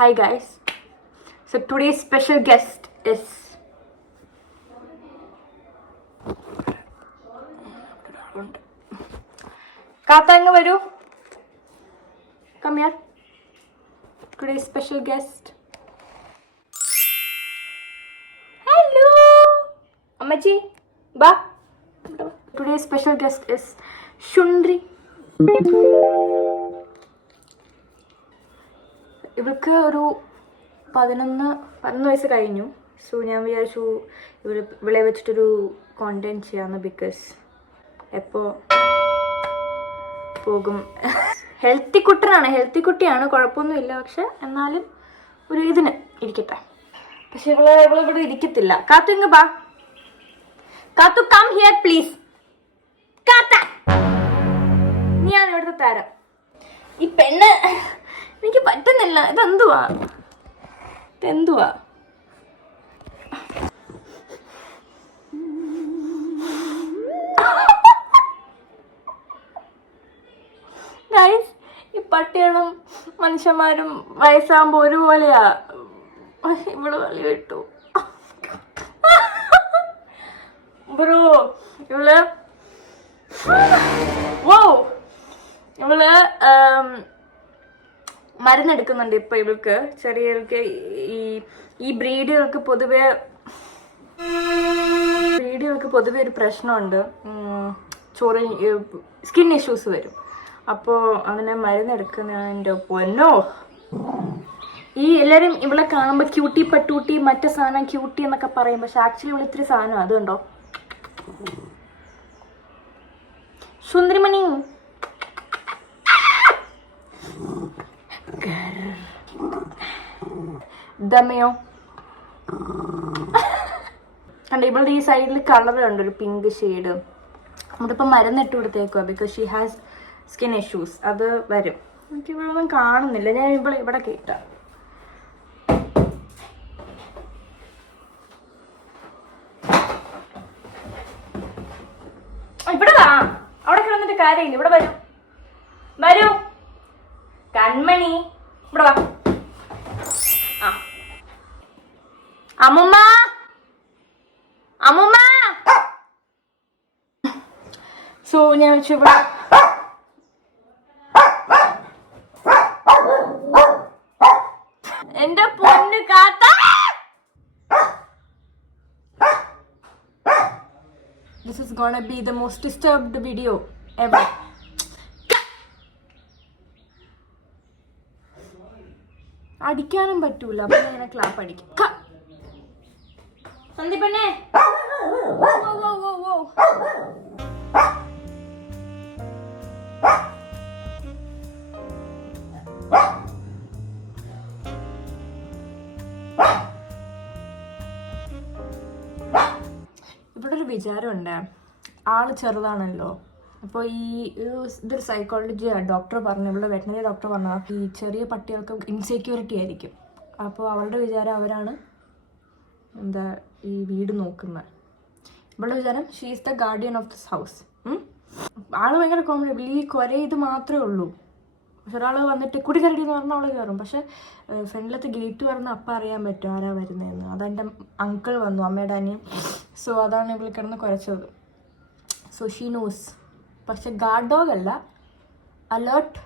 Hi guys. So today's special guest is കാത്ത അങ്ങ് വരൂ കമ്മിയർ ടുഡേ സ്പെഷ്യൽ ഗസ്റ്റ് ഹലോ അമ്മച്ചി ബാ ടുഡേ സ്പെഷ്യൽ ഗസ്റ്റ് ഇസ് ശുണ്ട്രി ഇവൾക്ക് ഒരു പതിനൊന്ന് പതിനൊന്ന് വയസ്സ് കഴിഞ്ഞു. സോ ഞാൻ വിചാരിച്ചു ഇവൾ ഇവളെ വെച്ചിട്ടൊരു കോണ്ടന്റ് ചെയ്യാമെന്ന് ബിക്കോസ് എപ്പോൾ പോകും. ഹെൽത്തി കുട്ടനാണ് ഹെൽത്തി കുട്ടിയാണ് കുഴപ്പമൊന്നുമില്ല. പക്ഷെ എന്നാലും ഒരു ഇതിന് ഇരിക്കട്ടെ. പക്ഷെ ഇവൾ ഇവൾ ഇവിടെ ഇരിക്കത്തില്ല. കാത്തു ഇങ്ങ് ബാ. കാത്തു കം ഹിയർ പ്ലീസ് കാത്ത. ഞാൻ ഇവിടുത്തെ താരം. ഈ പെണ്ണ് എനിക്ക് പറ്റുന്നില്ല. ഇതെന്തുവാ? ഇതെന്തുവാ? ഈ പട്ടികളും മനുഷ്യന്മാരും വയസ്സാകുമ്പോ ഒരുപോലെയാ. ഇവൾ കളി വിട്ടു. ബ്രോ ഇവൾ വോ ഇവൾ മരുന്നെടുക്കുന്നുണ്ട് ഇപ്പൊ ഇവൾക്ക്. ചെറിയവൾക്ക് ഈ ഈ ബ്രീഡുകൾക്ക് പൊതുവെ ബ്രീഡുകൾക്ക് പൊതുവെ ഒരു പ്രശ്നമുണ്ട്. ചോറി സ്കിൻ ഇഷ്യൂസ് വരും. അപ്പോൾ അവനെ മരുന്നെടുക്കുന്നതിന്റെ പൊന്നോ? ഈ എല്ലാരും ഇവിടെ കാണുമ്പോൾ ക്യൂട്ടി പട്ടൂട്ടി മറ്റേ സാധനം ക്യൂട്ടി എന്നൊക്കെ പറയും. പക്ഷെ ആക്ച്വലി ഇവിടെ ഇത്തിരി സാധനം അതുണ്ടോ സുന്ദരിമണി. ദമയോ? കണ്ട ഇവളുടെ ഈ സൈഡിൽ കളർ ഉണ്ട് ഒരു പിങ്ക് ഷെയ്ഡ് നമ്മളിപ്പോൾ മരുന്നിട്ട് കൊടുത്തേക്കുക because she has skin issues അത് വരും. എനിക്ക് ഇവളൊന്നും കാണുന്നില്ല. ഞാൻ ഇവിടെ ഇവിടെ കേട്ടാം ഇവിടെ വാ. അവിടെ കിടന്നിട്ട് കാര്യമില്ല. ഇവിടെ വരും. വരൂ. കൺമണി ഇവിടെ വാ ആ അമ്മുമ്മ അമ്മുമ്മ സോ ഞാൻ വെച്ചു ഇവിടെ എന്റെ പൊന്ന് കാത്ത This is gonna be the most disturbed video ever. അടിക്കാനും പറ്റൂല അപ്പൊ ഞാൻ ക്ലാപ്പ് അടിക്കും. സന്ദീപണ്ണേ. ഇവിടെ ഒരു വിചാരമുണ്ട് ആൾ ചെറുതാണല്ലോ അപ്പോൾ ഈ ഇതൊരു സൈക്കോളജി ഡോക്ടർ പറഞ്ഞു ഇവിടെ വെറ്റിനറി ഡോക്ടർ പറഞ്ഞു ഈ ചെറിയ പട്ടികൾക്ക് ഇൻസെക്യൂരിറ്റി ആയിരിക്കും. അപ്പോൾ അവളുടെ വിചാരം അവരാണ് എന്താ ഈ വീട് നോക്കുന്നത്. ഇവളുടെ വിചാരം she is the guardian of this house ആൾ ഭയങ്കര കോമഡി ഈ കുറെ ഇത് മാത്രമേ ഉള്ളൂ. പക്ഷെ ഒരാൾ വന്നിട്ട് കുടി കരടി എന്ന് പറഞ്ഞാൽ അവൾ കയറും പക്ഷെ ഫ്രണ്ടിലത്തെ ഗേറ്റ് പറഞ്ഞാൽ അപ്പം അറിയാൻ പറ്റും ആരാ വരുന്നതെന്ന് അതെന്റെ അങ്കിൾ വന്നു അമ്മയുടെ അനിയൻ. സോ അതാണ് ഇവൾ കിടന്ന് കുരച്ചത്. സോ ഷീ നോസ് പക്ഷെ ഗാർഡ് ഡോഗ് അല്ല. അലേർട്ട്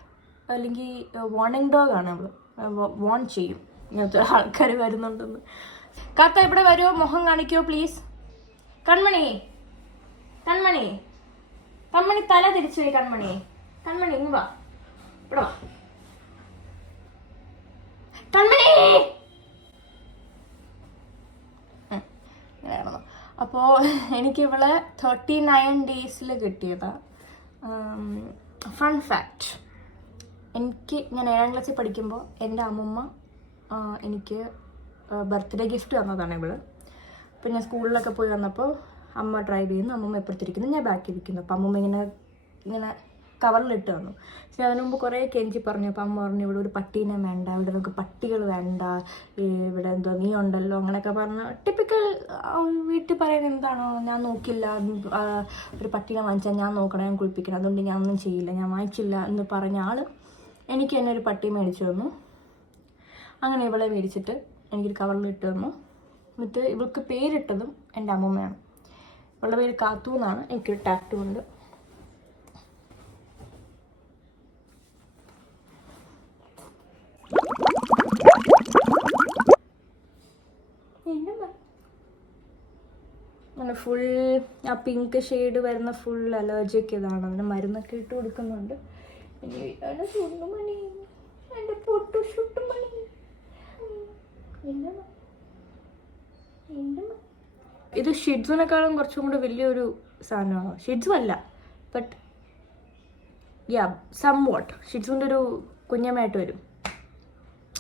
അല്ലെങ്കിൽ വാർണിംഗ് ഡോഗ് ആണ് അവൾ വാൺ ചെയ്യും. ഇങ്ങനത്തെ ആൾക്കാർ വരുന്നുണ്ടെന്ന്. കാത്ത ഇവിടെ വരുമോ മുഖം കാണിക്കോ പ്ലീസ് കൺമണി. കൺമണി. കൺമണി തല തിരിച്ചു പോയി കൺമണി. കൺമണി ഇങ്ങ് വാ. ഇവിടെ വാ. കൺമണി! അപ്പോൾ എനിക്ക് തേർട്ടി നയൻ ഡേയ്സിൽ കിട്ടിയതാ. ഫൺ ഫാക്ട് എനിക്ക് ഞാൻ ഏഴാം ക്ലാസ്സിൽ പഠിക്കുമ്പോൾ എന്റെ അമ്മമ്മ എനിക്ക് ബർത്ത്ഡേ ഗിഫ്റ്റ് തന്നതാണ് ഇവൾ. അപ്പോൾ ഞാൻ സ്കൂളിലൊക്കെ പോയി വന്നപ്പോൾ അമ്മ ഡ്രൈവ് ചെയ്യുന്നു അമ്മമ്മ എപ്പുറത്തിരിക്കുന്നു ഞാൻ ബാക്കിൽ ഇരിക്കുന്നു. അപ്പോൾ അമ്മമ്മ ഇങ്ങനെ ഇങ്ങനെ കവറിലിട്ട് തന്നു പക്ഷെ അതിനു മുമ്പ് കുറേ കെഞ്ചി പറഞ്ഞു അപ്പം അമ്മ പറഞ്ഞു ഇവിടെ ഒരു പട്ടീനെ വേണ്ട ഇവിടെ നമുക്ക് പട്ടികൾ വേണ്ട ഇവിടെ എന്തോ നീ ഉണ്ടല്ലോ അങ്ങനെയൊക്കെ പറഞ്ഞു. ടിപ്പിക്കൽ വീട്ടിൽ പറയുന്നത് എന്താണോ ഞാൻ നോക്കില്ല ഒരു പട്ടീനെ വാങ്ങിച്ചാൽ ഞാൻ നോക്കണം ഞാൻ കുളിപ്പിക്കണം അതുകൊണ്ട് ഞാൻ ഒന്നും ചെയ്യില്ല ഞാൻ വാങ്ങിച്ചില്ല എന്ന് പറഞ്ഞ ആൾ എനിക്ക് തന്നെ ഒരു പട്ടി മേടിച്ചു തന്നു. അങ്ങനെ ഇവളെ മേടിച്ചിട്ട് എനിക്കൊരു കവറിൽ ഇട്ട് തന്നു. എന്നിട്ട് ഇവൾക്ക് പേരിട്ടതും എന്റെ അമ്മമ്മയാണ്. ഇവളുടെ പേര് കാത്തു എന്നാണ് എനിക്കൊരു ടാറ്റു ഉണ്ട് അങ്ങനെ ഫുൾ ആ പിങ്ക് ഷെയ്ഡ് വരുന്ന ഫുൾ അലർജിക്ക് ഇതാണ്. അതിന് മരുന്നൊക്കെ ഇട്ട് കൊടുക്കുന്നുണ്ട്. ഇനി മണി എന്റെ പൊട്ടു ചുട്ടുമണി ഇത് ഷിഡ്സിനെക്കാളും കുറച്ചും കൂടെ വലിയൊരു സാധനമാണ്. ഷിഡ്സും അല്ല ബട്ട് യാ സം വാട്ട് ഷിഡ്സിന്റെ ഒരു കുഞ്ഞമ്മയായിട്ട് വരും.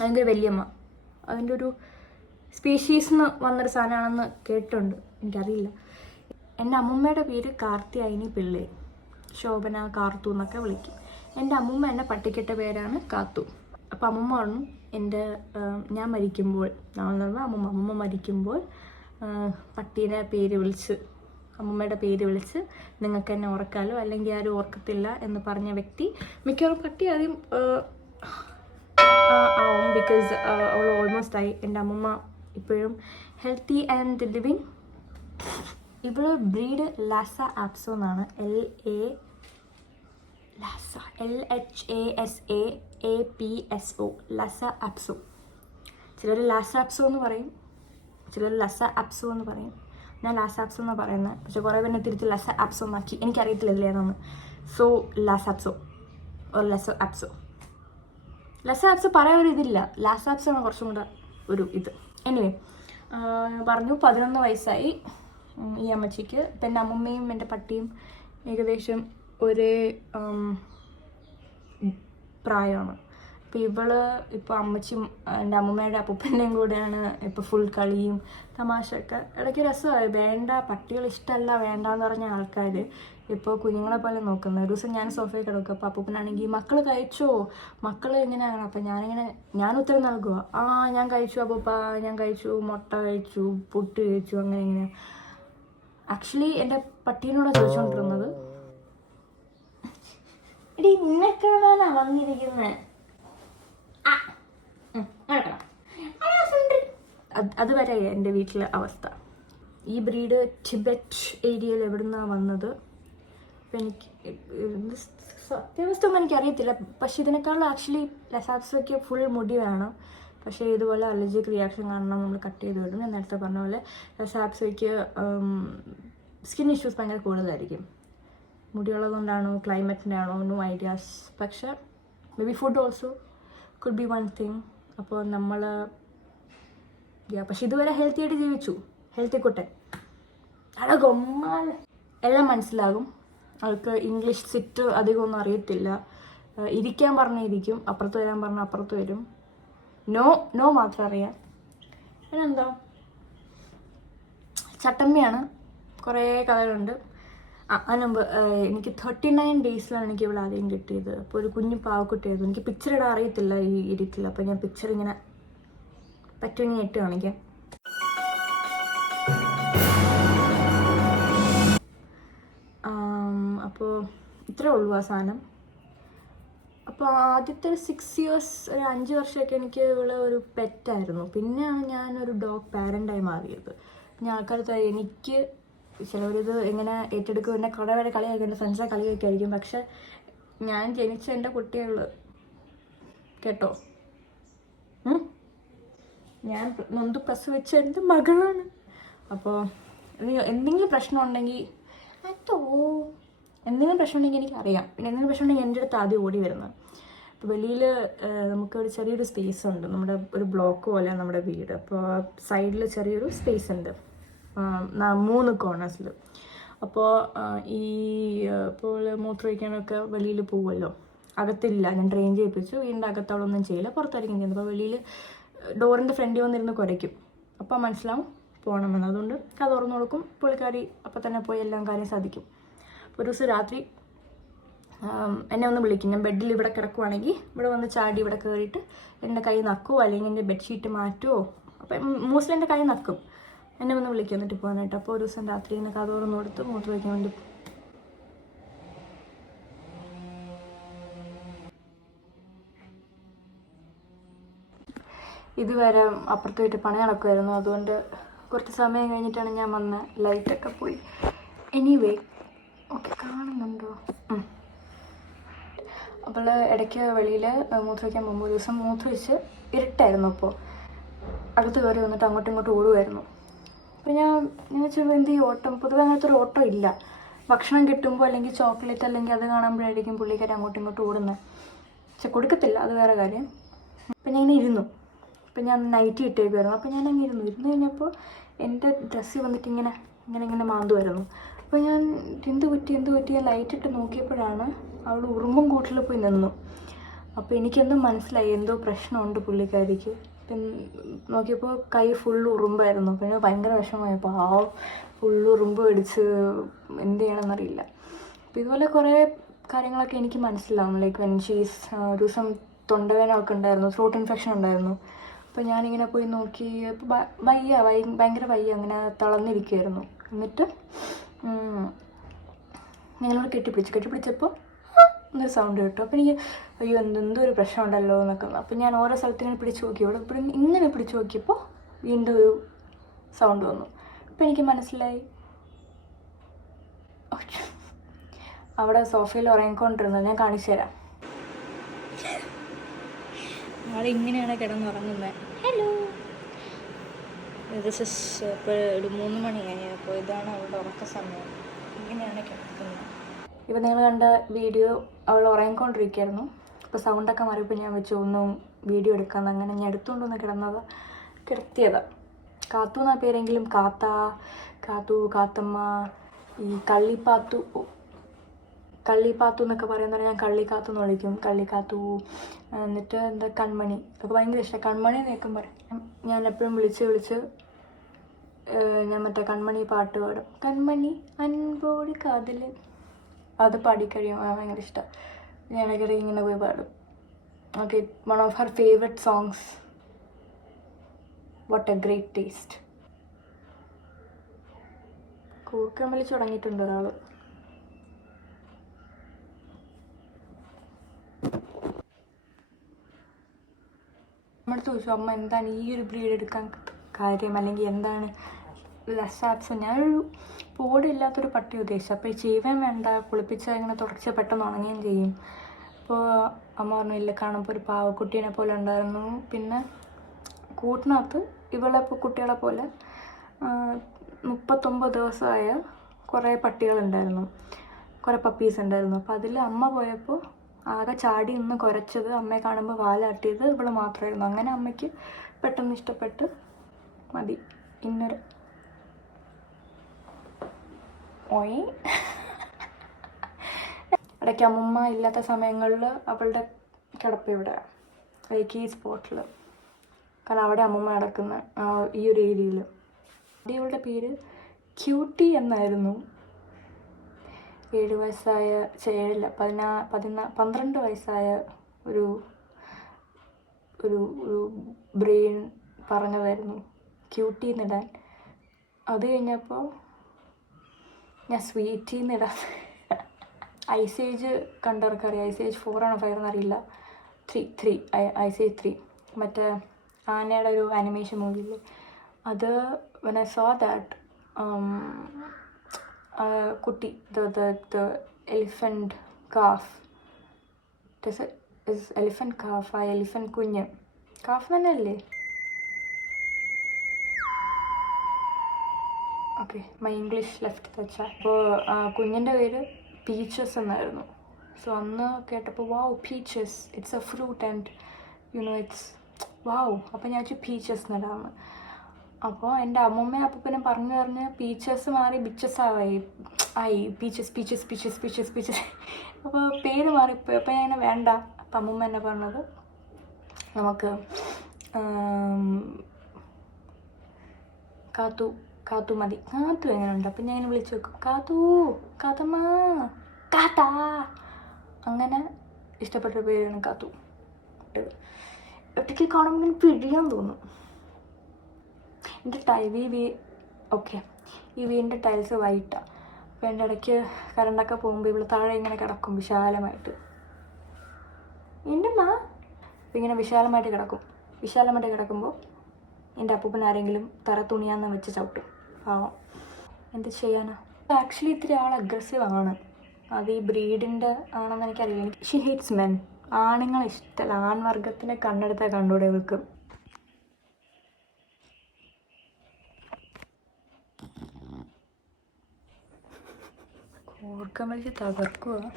അതിന്റെ വലിയമ്മ. അതിന്റെ ഒരു സ്പീഷീസിന്ന് വന്നൊരു സാധനമാണെന്ന് കേട്ടിട്ടുണ്ട്. എനിക്കറിയില്ല. എന്റെ അമ്മൂമ്മയുടെ പേര് കാർത്തിയായിനി പിള്ളേ. ശോഭന കാർത്തു എന്നൊക്കെ വിളിക്കും. എന്റെ അമ്മൂമ്മ എന്നെ പട്ടിക്കിട്ട പേരാണ് കാത്തു. അപ്പം അമ്മൂമ്മ പറഞ്ഞു എന്റെ ഞാൻ മരിക്കുമ്പോൾ നമ്മൾ അമ്മൂമ്മ അമ്മൂമ്മ മരിക്കുമ്പോൾ പട്ടീനെ പേര് വിളിച്ച് അമ്മൂമ്മയുടെ പേര് വിളിച്ച് നിങ്ങൾക്ക് എന്നെ ഓർക്കാലോ അല്ലെങ്കിൽ ആരും ഓർക്കത്തില്ല എന്ന് പറഞ്ഞ വ്യക്തി മിക്കവാറും പട്ടി ആദ്യം ആവും ബിക്കോസ് അവൾ ഓൾമോസ്റ്റ് ആയി. എന്റെ അമ്മൂമ്മ ഇപ്പോഴും ഹെൽത്തി ആൻഡ് ലിവിങ് ഇവിടെ ബ്രീഡ് ലാസ ആപ്സോ എന്നാണ്. L A Lhasa L H A S A A P S O Lhasa Apso ചിലർ ലാസ ആപ്സോ എന്ന് പറയും. ചിലർ ലസ ആപ്സോ എന്ന് പറയും. ഞാൻ ലാസ ആപ്സോ എന്നാണ് പറയുന്നത്. പക്ഷെ കുറേ പേരെ തിരിച്ച് ലസ ആപ്സോ എന്നാക്കി. എനിക്കറിയത്തില്ല ഏതാണെന്ന്. So Lhasa Apso or Lhasa Apso Lhasa Aps പറയാൻ ഒരു ഇതില്ല. ലാസ ആണ് കുറച്ചും കൂടെ ഒരു ഇത്. എനിവേ പറഞ്ഞു പതിനൊന്ന് വയസ്സായി. ഈ അമ്മച്ചിക്ക്. ഇപ്പം എന്റെ അമ്മമ്മയും എന്റെ പട്ടിയും ഏകദേശം ഒരേ പ്രായമാണ്. അപ്പോൾ ഇവൾ ഇപ്പോൾ അമ്മച്ചിയും എന്റെ അമ്മമ്മയുടെ അപ്പൂപ്പന്റെയും കൂടെയാണ് ഇപ്പോൾ ഫുൾ കളിയും തമാശയൊക്കെ. ഇടയ്ക്ക് രസമായി. വേണ്ട പട്ടികൾ ഇഷ്ടമല്ല വേണ്ട എന്ന് പറഞ്ഞ ആൾക്കാർ ഇപ്പോൾ കുഞ്ഞുങ്ങളെ പോലെ നോക്കുന്നത് ഒരു ദിവസം ഞാൻ സോഫയിൽ കിടക്കും. അപ്പോൾ അപ്പൂപ്പനാണെങ്കിൽ മക്കൾ കഴിച്ചോ? മക്കൾ എങ്ങനെയാണ്? അപ്പം ഞാനിങ്ങനെ ഞാൻ ഉത്തരം നൽകുക ആ ഞാൻ കഴിച്ചു അപ്പൂപ്പ. ഞാൻ കഴിച്ചു. മുട്ട കഴിച്ചു. പുട്ട് കഴിച്ചു. അങ്ങനെ ഇങ്ങനെ. ആക്ച്വലി എന്റെ പട്ടീനോടാണ് ചോദിച്ചുകൊണ്ടിരുന്നത് എടി നിന്നെ കാണാനാ വന്നിരിക്കുന്നത് അതുവരെ എന്റെ വീട്ടിലെ അവസ്ഥ. ഈ ബ്രീഡ് ടിബറ്റ് ഏരിയയിൽ എവിടുന്നാണ് വന്നത്? അപ്പം എനിക്ക് സത്യാവസ്ഥ ഒന്നും എനിക്കറിയത്തില്ല. പക്ഷെ ഇതിനേക്കാളും ആക്ച്വലി ലസാപ്സയ്ക്ക് ഫുൾ മുടി വേണം. പക്ഷേ ഇതുപോലെ അലർജിക് റിയാക്ഷൻ കാരണം നമ്മൾ കട്ട് ചെയ്ത് വിടും. ഞാൻ നേരത്തെ പറഞ്ഞ പോലെ സാപ്സോയ്ക്ക് സ്കിൻ ഇഷ്യൂസ് ഭയങ്കര കൂടുതലായിരിക്കും. മുടിയുള്ളതുകൊണ്ടാണോ ക്ലൈമറ്റിന്റെ ആണോ നോ ഐഡിയാസ് പക്ഷേ may be food also could be one thing അപ്പോൾ നമ്മൾ പക്ഷെ ഇതുവരെ ഹെൽത്തി ആയിട്ട് ജീവിച്ചു. ഹെൽത്തി കുട്ടൻ ഗൊമ്മാല. എല്ലാം മനസ്സിലാകും. അവൾക്ക് ഇംഗ്ലീഷ് സിറ്റ് അധികമൊന്നും അറിയത്തില്ല. ഇരിക്കാൻ പറഞ്ഞിരിക്കും അപ്പുറത്ത് വരാൻ പറഞ്ഞാൽ അപ്പുറത്ത് വരും. നോ നോ മാത്രം അറിയാം. പിന്നെന്താ? ചട്ടമ്മയാണ്. കുറേ കഥകളുണ്ട് ആ അതിനുമ്പ് എനിക്ക് തേർട്ടി നയൻ ഡേയ്സിലാണ് എനിക്ക് ഇവിടെ ആദ്യം കിട്ടിയത്. അപ്പോൾ ഒരു കുഞ്ഞു പാവക്കുട്ടിയായിരുന്നു എനിക്ക് പിക്ചർ ഇടാൻ അറിയത്തില്ല ഈ ഇരുട്ടിൽ അപ്പോൾ ഞാൻ പിക്ചർ ഇങ്ങനെ പറ്റുമെങ്കിൽ ഇട്ട് കാണിക്കാം. അപ്പോൾ ഇത്രേ ഉള്ളൂ ആ സാധനം. അപ്പോൾ ആദ്യത്തെ ഒരു സിക്സ് ഇയേഴ്സ് ഒരു അഞ്ച് വർഷമൊക്കെ എനിക്ക് ഉള്ള ഒരു പെറ്റായിരുന്നു പിന്നെയാണ് ഞാൻ ഒരു ഡോഗ് പാരന്റായി മാറിയത്. പിന്നെ ആൾക്കാർക്ക് എനിക്ക് ചിലവരിത് എങ്ങനെ ഏറ്റെടുക്കും എന്നെ കുറേ വരെ കളിയാക്കും എന്റെ ഫ്രണ്ട്സിനെ കളിയൊക്കെ ആയിരിക്കും പക്ഷെ ഞാൻ ജനിച്ച എന്റെ കുട്ടികൾ കേട്ടോ? ഞാൻ നൊന്ത് പ്രസവിച്ച എന്റെ മകളാണ്. അപ്പോൾ എന്തെങ്കിലും പ്രശ്നം ഉണ്ടെങ്കിൽ അതോ എന്തെങ്കിലും പ്രശ്നം ഉണ്ടെങ്കിൽ എനിക്കറിയാം. പിന്നെ എന്തെങ്കിലും പ്രശ്നം ഉണ്ടെങ്കിൽ എന്റെ അടുത്ത് ആദ്യം ഓടി വരുന്നത്. വെളിയിൽ നമുക്കൊരു ചെറിയൊരു സ്പേസ് ഉണ്ട്. നമ്മുടെ ഒരു ബ്ലോക്ക് പോലെ നമ്മുടെ വീട്. അപ്പോൾ സൈഡിൽ ചെറിയൊരു സ്പേസ് ഉണ്ട്. മൂന്ന് കോർണേഴ്സിൽ അപ്പോൾ ഈ ഇപ്പോൾ മൂത്രമൊഴിക്കാനൊക്കെ വെളിയിൽ പോവുമല്ലോ അകത്തില്ല. ഞാൻ ട്രെയിൻ ചെയ്യിപ്പിച്ചു. വീടിന്റെ അകത്തോളൊന്നും ചെയ്യില്ല. പുറത്തായിരിക്കും ചെയ്യുന്നത് അപ്പോൾ വെളിയിൽ ഡോറിന്റെ ഫ്രണ്ടിൽ വന്നിരുന്ന് കുറയ്ക്കും അപ്പോൾ മനസ്സിലാവും പോകണമെന്ന്. അതുകൊണ്ട് അത് തുറന്നു കൊടുക്കും. പുള്ളിക്കാരി അപ്പം തന്നെ പോയി എല്ലാം കാര്യം സാധിക്കും. ഒരു ദിവസം രാത്രി എന്നെ ഒന്ന് വിളിക്കും. ഞാൻ ബെഡിൽ ഇവിടെ കിടക്കുവാണെങ്കിൽ ഇവിടെ വന്ന് ചാടി ഇവിടെ കയറിയിട്ട് എന്റെ കൈ നക്കുവോ? അല്ലെങ്കിൽ എന്റെ ബെഡ്ഷീറ്റ് മാറ്റുമോ അപ്പം മോസ്റ്റ്ലി എന്റെ കൈ നക്കും. എന്നെ ഒന്ന് വിളിക്കും എന്നിട്ട് പോകാനായിട്ട് അപ്പോൾ ഒരു ദിവസം രാത്രി എന്നെ കഥ തുറന്നു കൊടുത്ത് മൂത്ത് വയ്ക്കാൻ വേണ്ടി ഇതുവരെ അപ്പുറത്ത് പോയിട്ട് പണി നടക്കുമായിരുന്നു അതുകൊണ്ട് കുറച്ച് സമയം കഴിഞ്ഞിട്ടാണ് ഞാൻ വന്ന ലൈറ്റൊക്കെ പോയി. എനിവേ ഓക്കെ കാണുന്നുണ്ടോ. അപ്പോൾ ഇടയ്ക്ക് വെളിയിൽ മൂത്രമൊഴിക്കാൻ പോകുമ്പോൾ ഒരു ദിവസം മൂത്രമൊഴിച്ച് ഇരുട്ടായിരുന്നു അപ്പോൾ അടുത്ത് കയറി വന്നിട്ട് അങ്ങോട്ടും ഇങ്ങോട്ടും ഓടുമായിരുന്നു അപ്പോൾ ഞാൻ ഞാൻ വെച്ചാൽ എന്ത് ഈ ഓട്ടം പൊതുവെ അങ്ങനത്തെ ഒരു ഓട്ടം ഇല്ല. ഭക്ഷണം കിട്ടുമ്പോൾ അല്ലെങ്കിൽ ചോക്ലേറ്റ് അല്ലെങ്കിൽ അത് കാണുമ്പോഴായിരിക്കും പുള്ളിക്കാരി അങ്ങോട്ടും ഇങ്ങോട്ടും ഓടുന്നത് പക്ഷെ കൊടുക്കത്തില്ല അത് വേറെ കാര്യം. അപ്പം ഞാൻ ഇങ്ങനെ ഇരുന്നു. അപ്പം ഞാൻ നൈറ്റ് ഇട്ടേക്കുമായിരുന്നു അപ്പം ഞാൻ അങ്ങനെ ഇരുന്നു. ഇരുന്ന് കഴിഞ്ഞപ്പോൾ എന്റെ ഡ്രസ്സ് വന്നിട്ട് ഇങ്ങനെ ഇങ്ങനെ ഇങ്ങനെ മാന്തുമായിരുന്നു അപ്പോൾ ഞാൻ എന്ത് പറ്റി എന്ത് പറ്റി? ഞാൻ ലൈറ്റ് ഇട്ട് നോക്കിയപ്പോഴാണ് അവൾ ഉറുമ്പും കൂട്ടിൽ പോയി നിന്നു. അപ്പോൾ എനിക്കെന്തോ മനസ്സിലായി എന്തോ പ്രശ്നമുണ്ട് പുള്ളിക്കാരിക്ക്. പിന്നെ നോക്കിയപ്പോൾ കൈ ഫുൾ ഉറുമ്പായിരുന്നു. പിന്നെ ഭയങ്കര വിഷമമായപ്പോൾ ആ ഫുൾ ഉറുമ്പ് പിടിച്ച് എന്ത് ചെയ്യണമെന്നറിയില്ല അപ്പോൾ ഇതുപോലെ കുറേ കാര്യങ്ങളൊക്കെ എനിക്ക് മനസ്സിലാവും ലൈക്ക് വെൻ ഷീസ് ഒരു ദിവസം തൊണ്ടവേന ഒക്കെ ഉണ്ടായിരുന്നു ത്രോട്ട് ഇൻഫെക്ഷൻ ഉണ്ടായിരുന്നു. അപ്പോൾ ഞാനിങ്ങനെ പോയി നോക്കി വയ്യ ഭയങ്കര വയ്യ അങ്ങനെ തളർന്നിരിക്കുമായിരുന്നു എന്നിട്ട് ഞങ്ങളോട് കെട്ടിപ്പിടിച്ചു. കെട്ടിപ്പിടിച്ചപ്പോൾ എന്നൊരു സൗണ്ട് കേട്ടു. അപ്പോൾ എനിക്ക് അയ്യോ എന്തെന്തോ ഒരു പ്രശ്നം ഉണ്ടല്ലോ എന്നൊക്കെ. അപ്പോൾ ഞാൻ ഓരോ സ്ഥലത്തിനെ പിടിച്ചു നോക്കി ഇവിടെ ഇവിടെ ഇങ്ങനെ പിടിച്ച് നോക്കിയപ്പോൾ വീണ്ടും ഒരു സൗണ്ട് വന്നു. അപ്പോൾ എനിക്ക് മനസ്സിലായി. അവിടെ സോഫയിൽ ഉറങ്ങിക്കൊണ്ടിരുന്നത് ഞാൻ കാണിച്ചു തരാം. ഇങ്ങനെയാണ് കിടന്നുറങ്ങുന്നത് ഹലോ. ഇത് ഇപ്പോൾ ഒരു മൂന്ന് മണിയായി അപ്പോൾ ഇതാണ് അവളുടെ ഉറക്ക സമയം. ഇങ്ങനെയാണ് കിടക്കുന്നത്. ഇപ്പം നിങ്ങൾ കണ്ട വീഡിയോ അവൾ ഉറങ്ങിക്കൊണ്ടിരിക്കുകയായിരുന്നു. അപ്പോൾ സൗണ്ടൊക്കെ മാറിയപ്പോൾ ഞാൻ വെച്ചു ഒന്നും വീഡിയോ എടുക്കാമെന്ന് അങ്ങനെ ഞാൻ എടുത്തുകൊണ്ടൊന്ന് കിടന്നത് കിടത്തിയതാ. കാത്തു എന്നാ പേരെങ്കിലും? കാത്ത കാത്തു കാത്തമ്മ ഈ കള്ളിപ്പാത്തു കള്ളിപ്പാത്തു എന്നൊക്കെ പറയുന്നത് ഞാൻ കള്ളിക്കാത്തു എന്ന് വിളിക്കും. കള്ളിക്കാത്തു എന്നിട്ട് എന്താ കൺമണി? അതൊക്കെ ഭയങ്കര ഇഷ്ടമാണ് കൺമണി പറയും ഞാൻ എപ്പോഴും വിളിച്ച് വിളിച്ച് ഞാൻ മറ്റേ കൺമണി പാട്ട് പാടും. കൺമണി അൻപോട് കാതിൽ അത് പാടിക്കഴിയുമ്പോൾ ഭയങ്കര ഇഷ്ടമാണ് ഞാൻ ഇടയ്ക്കിടെ ഇങ്ങനെ പോയി പാടും. Okay one of her favourite songs what a great taste കൂർക്കം തുടങ്ങിയിട്ടുണ്ട് ഒരാൾ നമ്മൾ ചോദിച്ചു അമ്മ എന്താണ് ഈ ഒരു ബ്രീഡ് എടുക്കാൻ കാര്യം? അല്ലെങ്കിൽ എന്താണ് ലസാപ്സ് ഞാനൊരു പോടില്ലാത്തൊരു പട്ടി ഉദ്ദേശിച്ചു. അപ്പോൾ ഈ ചീവൻ വേണ്ട കുളിപ്പിച്ച ഇങ്ങനെ തുടച്ച് പെട്ടെന്ന് ഉണങ്ങുകയും ചെയ്യും. അപ്പോൾ അമ്മ പറഞ്ഞു ഇല്ല കാണുമ്പോൾ ഒരു പാവക്കുട്ടീനെ പോലെ ഉണ്ടായിരുന്നു. പിന്നെ കൂട്ടിനകത്ത് ഇവളെ കുട്ടികളെ പോലെ മുപ്പത്തൊമ്പത് ദിവസമായ കുറേ പട്ടികളുണ്ടായിരുന്നു. കുറേ പപ്പീസ് ഉണ്ടായിരുന്നു. അപ്പോൾ അതിൽ അമ്മ പോയപ്പോൾ ആകെ ചാടി നിന്ന് കുരച്ചത് അമ്മയെ കാണുമ്പോൾ വാലാട്ടിയത് ഇവൾ മാത്രമായിരുന്നു. അങ്ങനെ അമ്മയ്ക്ക് പെട്ടെന്ന് ഇഷ്ടപ്പെട്ട് മതി. ഇന്നൊരു ഓയ് ഇടയ്ക്ക് അമ്മമ്മ ഇല്ലാത്ത സമയങ്ങളിൽ അവളുടെ കിടപ്പ് ഇവിടെ ലൈക്ക് ഈ സ്പോട്ടിൽ കാരണം അവിടെ അമ്മമ്മ കിടക്കുന്ന ഈ ഒരു ഏരിയയിൽ ഇവളുടെ പേര് ക്യൂട്ടി എന്നായിരുന്നു. ഏഴ് വയസ്സായ ഛെ, ഏഴില്ല പതിനാ പതിനാ പന്ത്രണ്ട് വയസ്സായ ഒരു ഒരു ഒരു ബ്രെയിൻ പറഞ്ഞതായിരുന്നു. ക്യൂട്ടി എന്നിടാൻ. അത് കഴിഞ്ഞപ്പോൾ ഞാൻ സ്വീറ്റി ഐസ് ഐസേജ് കണ്ടവർക്കറിയാം? ഐസേജ് ഫോർ ആണോ ഫൈവ് എന്നറിയില്ല three three ice ice age three മറ്റേ ആനയുടെ ഒരു ആനിമേഷൻ മൂവിയില്ലേ അത് വെൻ ഐ സോ ദാറ്റ് കുട്ടി the the the elephant calf is elephant calf ആ എലിഫന്റ് കുഞ്ഞ്. കാഫ് തന്നെയല്ലേ? ഓക്കെ മൈ ഇംഗ്ലീഷ് ലെഫ്റ്റ് തച്ച അപ്പോൾ കുഞ്ഞിന്റെ പേര് പീച്ചസ് എന്നായിരുന്നു. സോ അന്ന് കേട്ടപ്പോൾ wow peaches it's a fruit and you know it's wow അപ്പോൾ ഞാൻ വെച്ചു പീച്ചസ് എന്നിടാമെന്ന് അപ്പോൾ എന്റെ അമ്മമ്മയും അപ്പനും പറഞ്ഞു പറഞ്ഞ് പീച്ചസ് മാറി ബിച്ചസ് ആവായി ആയി. Peaches peaches peaches peaches peaches അപ്പോൾ പേര് മാറിപ്പോയി. അപ്പോൾ ഞാൻ വേണ്ട. അപ്പം അമ്മമ്മ എന്നെ പറഞ്ഞത് നമുക്ക് കാത്തു. കാത്തു മതി. കാത്തു എങ്ങനെയുണ്ട് അപ്പം ഞാൻ വിളിച്ചു വെക്കും കാത്തു കാത്തമ്മ കാത്താ. അങ്ങനെ ഇഷ്ടപ്പെട്ട പേരാണ് കാത്തു. ഒറ്റയ്ക്ക് കാണുമ്പോൾ ഇങ്ങനെ പിഴിയാൻ തോന്നും. എന്റെ ടൈ വി വീ ഓക്കെ. ഈ വീടിന്റെ ടൈൽസ് വൈറ്റാണ് അപ്പോൾ എന്റെ ഇടയ്ക്ക് കറണ്ടൊക്കെ പോകുമ്പോൾ ഇവിടെ താഴെ ഇങ്ങനെ കിടക്കും വിശാലമായിട്ട്. എന്റെ മാ. ഇങ്ങനെ വിശാലമായിട്ട് കിടക്കും. വിശാലമായിട്ട് കിടക്കുമ്പോൾ എന്റെ അപ്പൂപ്പൻ ആരെങ്കിലും തറ തുണിയാന്ന് വെച്ച് ചവിട്ടും. പാവം. എന്ത് ചെയ്യാനാ? ആക്ച്വലി ഇത്തിരി ആൾ അഗ്രസീവ് ആണ്. അത് ഈ ബ്രീഡിന്റെ ആണെന്ന് എനിക്കറിയില്ല. എനിക്ക് ഷി ഹേറ്റ്സ് മെൻ ആണുങ്ങൾ ഇഷ്ടമല്ല ആൺവർഗത്തിനെ കണ്ണെടുത്താൽ കണ്ടുകൂടെ ഇവൾക്ക്. ഓർക്കാൻ വലിച്ച് തകർക്കുക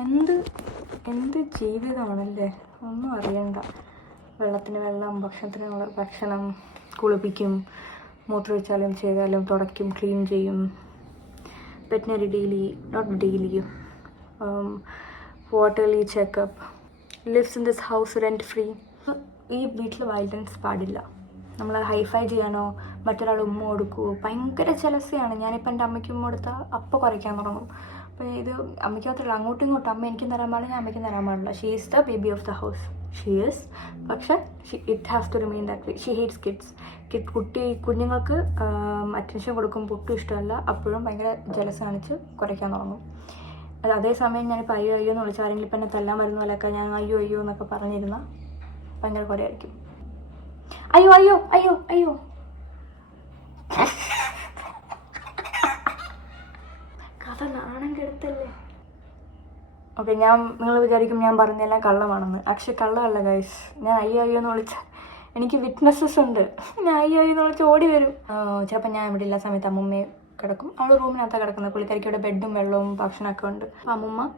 എന്ത് എന്ത് ജീവിതമാണല്ലേ? ഒന്നും അറിയണ്ട. വെള്ളത്തിന് വെള്ളം ഭക്ഷണത്തിന് ഭക്ഷണം കുളിപ്പിക്കും. മൂത്രമൊഴിച്ചാലും ചെയ്താലും തുടയ്ക്കും ക്ലീൻ ചെയ്യും. Veterinary daily not daily quarterly checkup lives in this house rent free ഈ വീട്ടിൽ വയലൻസ് പാടില്ല. നമ്മൾ ഹൈഫൈ ചെയ്യാനോ മറ്റൊരാൾ ഉമ്മ കൊടുക്കുമോ ഭയങ്കര ജലസയാണ് ഞാനിപ്പോൾ എന്റെ അമ്മയ്ക്ക് ഉമ്മ കൊടുത്താൽ അപ്പം കുറയ്ക്കാൻ തുടങ്ങും. അപ്പോൾ ഇത് അമ്മയ്ക്ക് മാത്രമല്ല അങ്ങോട്ടും ഇങ്ങോട്ടും അമ്മ എനിക്കും തരാൻ പാടില്ല ഞാൻ അമ്മയ്ക്കും തരാൻ പാടില്ല. She is the baby of the house she is പക്ഷേ it has to remain that way she hates kids kid കുട്ടി കുഞ്ഞുങ്ങൾക്ക് അറ്റൻഷൻ കൊടുക്കുമ്പോൾ ഒട്ടും ഇഷ്ടമല്ല. അപ്പോഴും ഭയങ്കര ജലസ് കാണിച്ച് കുറയ്ക്കാൻ തുടങ്ങും. അത് അതേസമയം ഞാനിപ്പോൾ അയ്യോ അയ്യോ എന്ന് വിളിച്ചാൽ ആരെങ്കിലും ഇപ്പം എന്നെ തല്ലാൻ വരുന്ന പോലെയൊക്കെ ഞാൻ അയ്യോ അയ്യോ എന്നൊക്കെ പറഞ്ഞിരുന്ന ഭയങ്കര കുറയായിരിക്കും അയ്യോ അയ്യോ അയ്യോ അയ്യോ. ഓക്കെ ഞാൻ നിങ്ങൾ വിചാരിക്കും ഞാൻ പറഞ്ഞെല്ലാം കള്ളമാണെന്ന്. പക്ഷെ കള്ളമല്ല ഗൈസ് ഞാൻ അയ്യോ അയ്യോ എന്ന് വിളിച്ചാൽ എനിക്ക് വിറ്റ്നസ്സസ് ഉണ്ട്. ഞാൻ അയ്യോ അയ്യോ എന്ന് വിളിച്ച് ഓടി വരും. ചിലപ്പോൾ ഞാൻ ഇവിടെ ഇല്ല സമയത്ത് അമ്മുമ്മയെ കിടക്കും. അവൾ റൂമിനകത്താണ് കിടക്കുന്നത്. പുള്ളിക്കാരിക്ക് ഇവിടെ ബെഡും വെള്ളവും ഭക്ഷണമൊക്കെ ഉണ്ട്. അപ്പോൾ അമ്മുമ്മ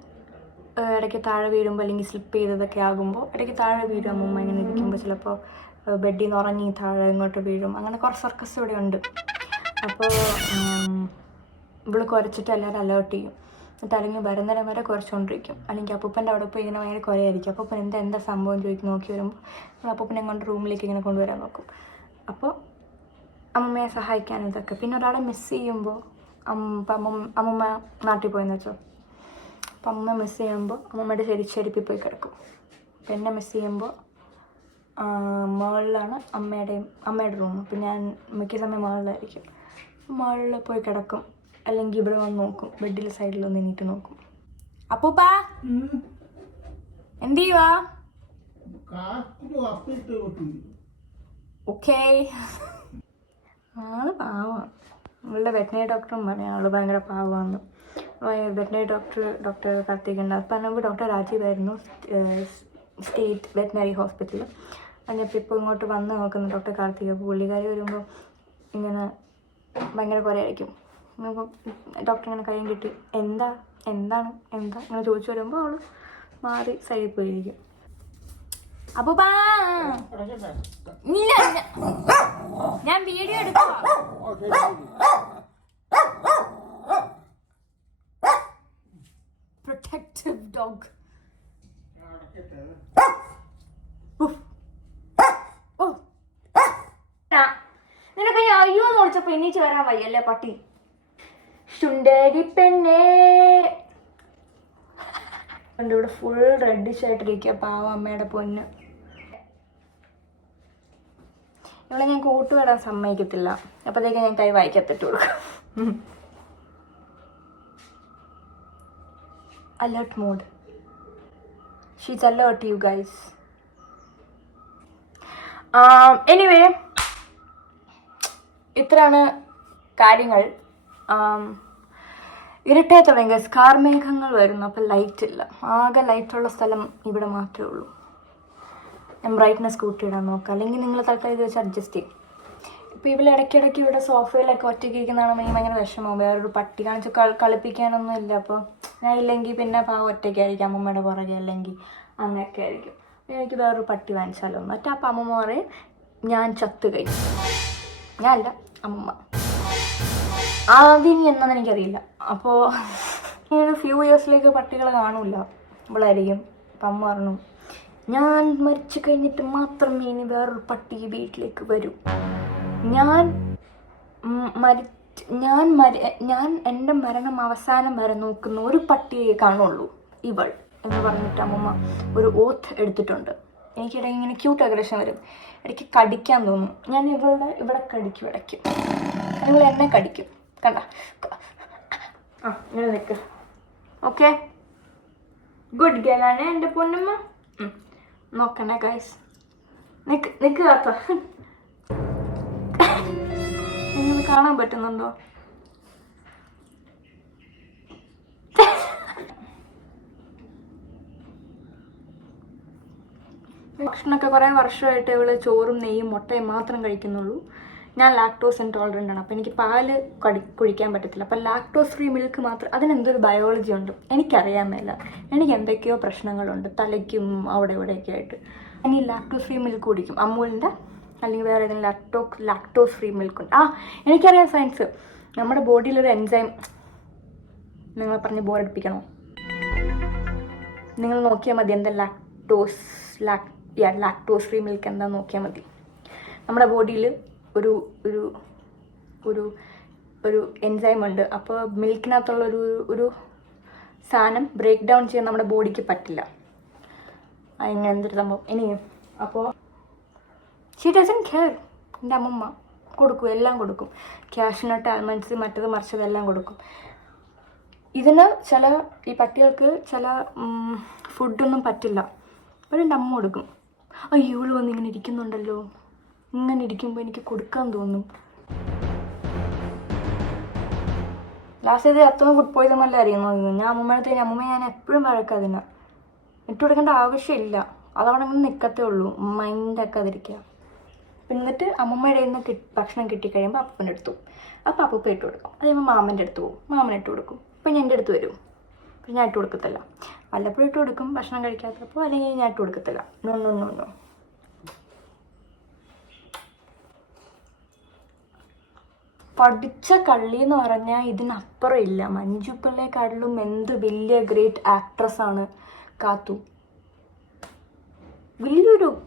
ഇടയ്ക്ക് താഴെ വീഴുമ്പോൾ അല്ലെങ്കിൽ സ്ലിപ്പ് ചെയ്തതൊക്കെ ആകുമ്പോൾ ഇടയ്ക്ക് താഴെ വീഴും അമ്മമ്മ ഇങ്ങനെ ഇരിക്കുമ്പോൾ ചിലപ്പോൾ ബെഡിൽ നിന്ന് ഉറങ്ങി താഴെ ഇങ്ങോട്ട് വീഴും. അങ്ങനെ കുറച്ച് സർക്കസ് ഇവിടെ ഉണ്ട്. അപ്പോൾ ഇവിടെ കുറച്ചിട്ട് എല്ലാവരും അലേർട്ട് ചെയ്യും. എന്നിട്ട് അല്ലെങ്കിൽ വരുന്നേരം വരെ കുറച്ചുകൊണ്ടിരിക്കും. അല്ലെങ്കിൽ അപ്പൂപ്പന്റെ അവിടെ പോയി ഇങ്ങനെ ഭയങ്കര കുറയായിരിക്കും അപ്പൂപ്പൻ എന്താ എന്താ സംഭവം ചോദിക്കും. നോക്കി വരുമ്പോൾ നമ്മൾ അപ്പൂപ്പനെ കൊണ്ട് റൂമിലേക്ക് ഇങ്ങനെ കൊണ്ടുവരാൻ നോക്കും. അപ്പോൾ അമ്മമ്മയെ സഹായിക്കാൻ ഇതൊക്കെ. പിന്നെ ഒരാളെ മിസ് ചെയ്യുമ്പോൾ അമ്മ അമ്മമ്മ നാട്ടിൽ പോയെന്ന് വെച്ചോ. അപ്പം അമ്മ മിസ് ചെയ്യുമ്പോൾ അമ്മമ്മയുടെ ശരി പോയി കിടക്കും. അപ്പം എന്നെ മിസ് ചെയ്യുമ്പോൾ മുകളിലാണ് അമ്മയുടെയും അമ്മയുടെ റൂം അപ്പം ഞാൻ മിക്ക സമയം മുകളിലായിരിക്കും. മുകളിൽ പോയി കിടക്കും. അല്ലെങ്കിൽ ഇവിടെ വന്ന് നോക്കും. ബെഡിൽ സൈഡിൽ ഒന്ന് എണീറ്റ് നോക്കും. അപ്പൂപ്പാ? എന്ത് ചെയ്യുവാ? ഓക്കേ. ആൾ പാവാണ് നമ്മളുടെ വെറ്റിനറി ഡോക്ടറും പറയാം ആൾ ഭയങ്കര പാവാന്ന് വെറ്റനറി ഡോക്ടർ ഡോക്ടർ കാർത്തിക് അപ്പം നമുക്ക് ഡോക്ടർ രാജീവായിരുന്നു സ്റ്റേറ്റ് വെറ്റനറി ഹോസ്പിറ്റലിൽ അതിനിപ്പോൾ ഇപ്പോൾ ഇങ്ങോട്ട് വന്ന് നോക്കുന്ന ഡോക്ടർ കാർത്തിക അപ്പോൾ പുള്ളിക്കാരി വരുമ്പോൾ ഇങ്ങനെ ഭയങ്കര കുറയായിരിക്കും അപ്പോൾ ഡോക്ടർ ഇങ്ങനെ കഴിയും കിട്ടി. എന്താ? എന്താണ്? എന്താ? ഇങ്ങനെ ചോദിച്ചു വരുമ്പോൾ അവൾ മാറി സൈഡിൽ പോയിരിക്കും. അപ്പൊ ഞാൻ വീഡിയോ എടുക്കാം. പ്രൊട്ടക്റ്റീവ് ഡോഗ് നിനക്ക് ഞാൻ അയ്യോ എന്ന് വിളിച്ചപ്പോ എണീച്ച് വരാൻ വയ്യല്ലേ പട്ടി? സുണ്ടരി പെണ്ണേ. ഉണ്ട് ഇവിടെ ഫുൾ റെഡിഷ് ആയിട്ടിരിക്കുക പാവ അമ്മയുടെ പൊന്ന്. ഇവിടെ ഞാൻ കൂട്ടുവിടാൻ സമ്മതിക്കത്തില്ല. അപ്പോഴത്തേക്ക് ഞാൻ കൈ വായിക്കത്തിട്ട് കൊടുക്കും. Alert mode she's alert you guys anyway ഇത്രയാണ് കാര്യങ്ങൾ. ആം, ഇരുട്ടായി തുടങ്ങിയ സ്കാർ മേഘങ്ങൾ വരുന്നു. അപ്പം ലൈറ്റ് ഇല്ല. ആകെ ലൈറ്റുള്ള സ്ഥലം ഇവിടെ മാത്രമേ ഉള്ളൂ. ഞാൻ ബ്രൈറ്റ്നസ് കൂട്ടിയിടാൻ നോക്കാം. അല്ലെങ്കിൽ നിങ്ങൾ തൽക്കാലം ഇത് വെച്ച് അഡ്ജസ്റ്റ് ചെയ്യും. ഇപ്പോൾ ഇവൾ ഇടയ്ക്കിടയ്ക്ക് ഇവിടെ സോഫയിലൊക്കെ ഒറ്റയ്ക്ക് ഇരിക്കുന്നതാണ് എനിക്ക് ഭയങ്കര വിഷമം. വേറൊരു പട്ടി കാണിച്ച് കള കളിപ്പിക്കാനൊന്നും ഇല്ല. അപ്പോൾ ഞാൻ ഇല്ലെങ്കിൽ പിന്നെ പാവ ഒറ്റയ്ക്കായിരിക്കും. അമ്മമ്മയുടെ പുറകെ അല്ലെങ്കിൽ അങ്ങനെയൊക്കെ ആയിരിക്കും. എനിക്ക് വേറൊരു പട്ടി വാങ്ങിച്ചാലോ എന്നിട്ട് അപ്പം അമ്മമ്മ പറയും ഞാൻ ചത്തു കഴിഞ്ഞു. ഞാനല്ല അമ്മമ്മ. ആദ്യം എന്നാന്ന് എനിക്കറിയില്ല. അപ്പോൾ ഒരു ഫ്യൂ ഇയേഴ്സിലേക്ക് പട്ടികളെ കാണൂല. ഇവളായിരിക്കും അപ്പം പറഞ്ഞു ഞാൻ മരിച്ചു കഴിഞ്ഞിട്ട് മാത്രമേ ഇനി വേറൊരു പട്ടി വീട്ടിലേക്ക് വരൂ. ഞാൻ മരി ഞാൻ മര ഞാൻ എന്റെ മരണം അവസാനം വരെ നോക്കുന്ന ഒരു പട്ടിയെ കാണുള്ളൂ ഇവൾ എന്ന് പറഞ്ഞിട്ട് അമ്മമ്മ ഒരു ഓത്ത് എടുത്തിട്ടുണ്ട്. എനിക്കിടയിൽ ഇങ്ങനെ ക്യൂട്ട് അഗ്രഷൻ വരും. ഇടയ്ക്ക് കടിക്കാൻ തോന്നും. ഞാൻ ഇവളുടെ ഇവിടെ കടിക്കും ഇടയ്ക്ക്. നിങ്ങൾ എന്നെ കടിക്കും. കണ്ട. ആ ഓക്കെ? ഗുഡ് ഗേളാണ് എന്റെ പൊന്നമ്മ. നോക്കണേ ഗൈസ് നിക്ക് നിക്ക് നിങ്ങൾ കാണാൻ പറ്റുന്നുണ്ടോ? ഭക്ഷണമൊക്കെ കുറേ വർഷമായിട്ട് ഇവൾ ചോറും നെയ്യും മുട്ടയും മാത്രം കഴിക്കുന്നുള്ളൂ. ഞാൻ ലാക്ടോസ് ഇൻടോളറന്റ് ആണ്. അപ്പോൾ എനിക്ക് പാൽ കടി കുഴിക്കാൻ പറ്റത്തില്ല. അപ്പോൾ ലാക്ടോസ് ഫ്രീ മിൽക്ക് മാത്രം അതിനെന്തൊരു ബയോളജി ഉണ്ട്? എനിക്കറിയാൻ മേല. എനിക്ക് എന്തൊക്കെയോ പ്രശ്നങ്ങളുണ്ട്. തലയ്ക്കും അവിടെ ഇവിടെയൊക്കെ ആയിട്ട്. ഞാൻ ലാക്ടോസ് ഫ്രീ മിൽക്ക് കുടിക്കും. അമ്മൂലിന്റെ അല്ലെങ്കിൽ വേറെ ഏതെങ്കിലും ലാക്ടോ ലാക്ടോസ് ഫ്രീ മിൽക്ക് ഉണ്ട്. ആ എനിക്കറിയാം സയൻസ് നമ്മുടെ ബോഡിയിൽ ഒരു എൻസൈം നിങ്ങൾ പറഞ്ഞ് ബോറടിപ്പിക്കണോ നിങ്ങൾ നോക്കിയാൽ മതി എന്താ lactose lac lactose free milk എന്താ നോക്കിയാൽ മതി. നമ്മുടെ ബോഡിയിൽ ഒരു ഒരു ഒരു ഒരു എൻസൈം ഉണ്ട്. അപ്പോൾ മിൽക്കിനകത്തുള്ള ഒരു ഒരു സാധനം ബ്രേക്ക് ഡൗൺ ചെയ്യാൻ നമ്മുടെ ബോഡിക്ക് പറ്റില്ല. അതിന് എന്തൊരു സംഭവം. ഇനി അപ്പോൾ ഷീ ഡസൻ കെയർ എന്റെ അമ്മമ്മ കൊടുക്കും എല്ലാം കൊടുക്കും. ക്യാഷിനട്ട് ആൽമണ്ട്സ് മറ്റത് മറിച്ചത് എല്ലാം കൊടുക്കും. ഇതിന് ചില ഈ പട്ടികൾക്ക് ചില ഫുഡൊന്നും പറ്റില്ല. എന്റെ അമ്മ കൊടുക്കും. അയ്യോ വന്നിങ്ങനെ ഇരിക്കുന്നുണ്ടല്ലോ. ഇങ്ങനെ ഇരിക്കുമ്പോൾ എനിക്ക് കൊടുക്കാൻ തോന്നും. ലാസ്റ്റ് ഇത് എത്തുന്ന ഫുഡ് പോയിസൺ അല്ല അറിയുന്നത് ഞാൻ കഴിഞ്ഞാൽ അമ്മമ്മ ഞാൻ എപ്പോഴും വഴക്കതിന് ഇട്ട് കൊടുക്കേണ്ട ആവശ്യമില്ല അതവിടെ അങ്ങനെ നിൽക്കത്തേ ഉള്ളൂ. മൈൻഡൊക്കെ അതിരിക്കുക എന്നിട്ട് അമ്മമ്മയുടെ നിന്ന് കിട്ടി ഭക്ഷണം കിട്ടിക്കഴിയുമ്പോൾ അപ്പന്റെ അടുത്ത് പോകും. അപ്പോൾ അപ്പൂപ്പ ഇട്ട് കൊടുക്കും. അത് മാമന്റെ അടുത്ത് പോകും. മാമൻ ഇട്ട് കൊടുക്കും. ഇപ്പം എന്റെ അടുത്ത് വരും. അപ്പം ഞാൻ ഇട്ട് കൊടുക്കത്തില്ല. വല്ലപ്പോഴും ഇട്ട് കൊടുക്കും. ഭക്ഷണം കഴിക്കാത്തപ്പോൾ അല്ലെങ്കിൽ ഞാൻ ഇട്ട് കൊടുക്കത്തില്ല. നോ നോ നോ നോ പഠിച്ച കള്ളി എന്ന് പറഞ്ഞാൽ ഇതിനപ്പുറം ഇല്ല. മഞ്ജു പിള്ളയെക്കാട്ടിലും എന്ത് വലിയ ഗ്രേറ്റ് ആക്ട്രസ് ആണ് കാത്തു. വലിയൊരു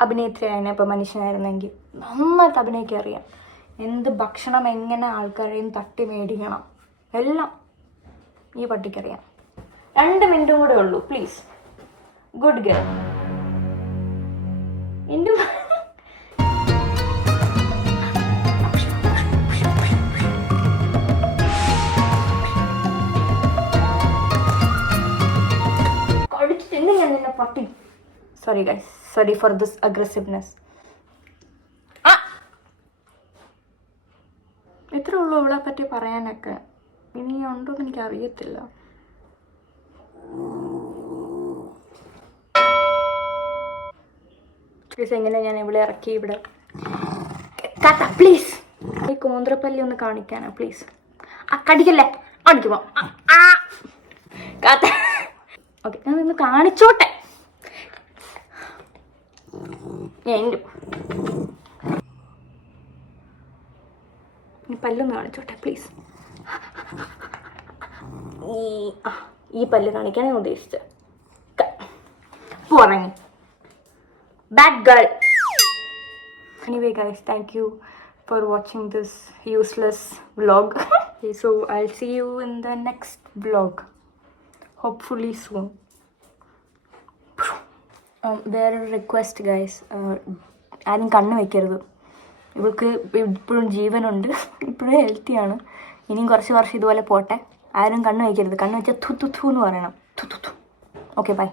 അഭിനേത്രിയാണ് ഇപ്പോൾ മനുഷ്യനായിരുന്നെങ്കിൽ. നന്നായിട്ട് അഭിനയിക്കാൻ അറിയാം. എന്ത് ഭക്ഷണം എങ്ങനെ ആൾക്കാരെയും തട്ടി മേടിക്കണം. എല്ലാം ഈ പട്ടിക്കറിയാം രണ്ട് മിനിറ്റും കൂടെ ഉള്ളൂ. പ്ലീസ് ഗുഡ് ഗേൾ പട്ടി sorry guys sorry for this aggressiveness ഇത്രേ ഉള്ളൂ ഇവളെ പറ്റി പറയാനൊക്കെ. ഇനി ഉണ്ടോ എനിക്ക് അറിയത്തില്ല പ്ലീസ് എങ്ങനെ ഞാൻ ഇവിടെ ഇറക്കി ഇവിടെ? കാത്ത പ്ലീസ് ഈ കോന്ത്രപ്പല്ലി ഒന്ന് കാണിക്കാനാ പ്ലീസ് ആ കടിക്കല്ലേ? കാണിക്കുമോ? കാത്ത ഓക്കെ ഞാൻ ഒന്ന് കാണിച്ചോട്ടെ ഞാൻ എന്റെ ഈ പല്ലൊന്ന് കാണിച്ചോട്ടെ പ്ലീസ് ഈ ആ ഈ പല്ല് കാണിക്കാനാണ് ഞാൻ ഉദ്ദേശിച്ചത് പുറങ്ങി bad girl thank you for watching this useless vlog. okay, so I'll see you in the next vlog. Hopefully soon. Um, വേറൊരു റിക്വസ്റ്റ് ഗൈസ് ആരും കണ്ണ് വെക്കരുത്. ഇവൾക്ക് ഇപ്പോഴും ജീവനുണ്ട്. ഇപ്പോഴും ഹെൽത്തിയാണ് ഇനിയും കുറച്ച് വർഷം ഇതുപോലെ പോട്ടെ. ആരും കണ്ണ് വയ്ക്കരുത് കണ്ണ് വെച്ചാൽ തു തു തു എന്ന് പറയണം. തു തു തു ഓക്കെ ബൈ